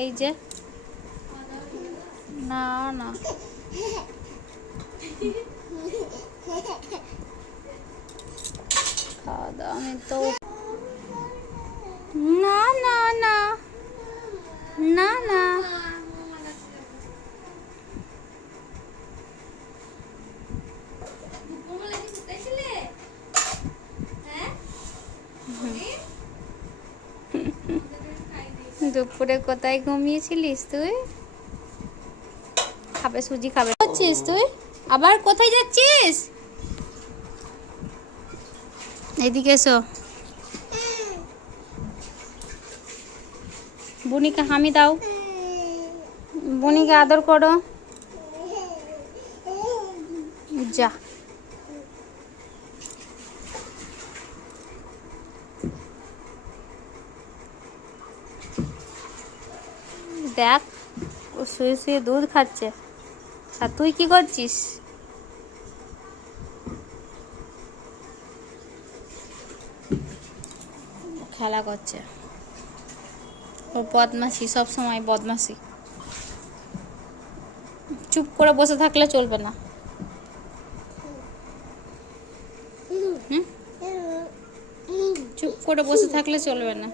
এই যে না না খাওয়া দাওয়া আমি তো না না না না না দুপুরে কোথায় ঘুমিয়েছিলিস তুই? খাবে সুজি খাবে করছিস তুই? আবার কোথায় যাচ্ছিস? এদিকে এসো। বুনিকে হামি দাও, বুনিকে আদর করো। যা দেখ ও শুয়ে শুয়ে দুধ খাচ্ছে, আর তুই কি করছিস? খেলা করছে, ও বদমাশি, সব সময় বদমাশি। চুপ করে বসে থাকলে চলবে না। চুপ করে বসে থাকলে চলবে না।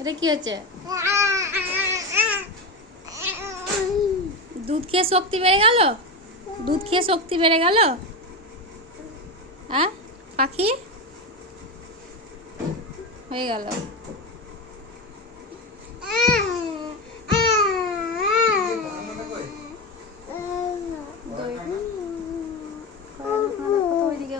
এটা কি হচ্ছে? দুধ খেয়ে শক্তি বেড়ে গেল? দুধ খেয়ে শক্তি বেড়ে গেল? হ্যাঁ পাখি হয়ে গেল। ওইদিকে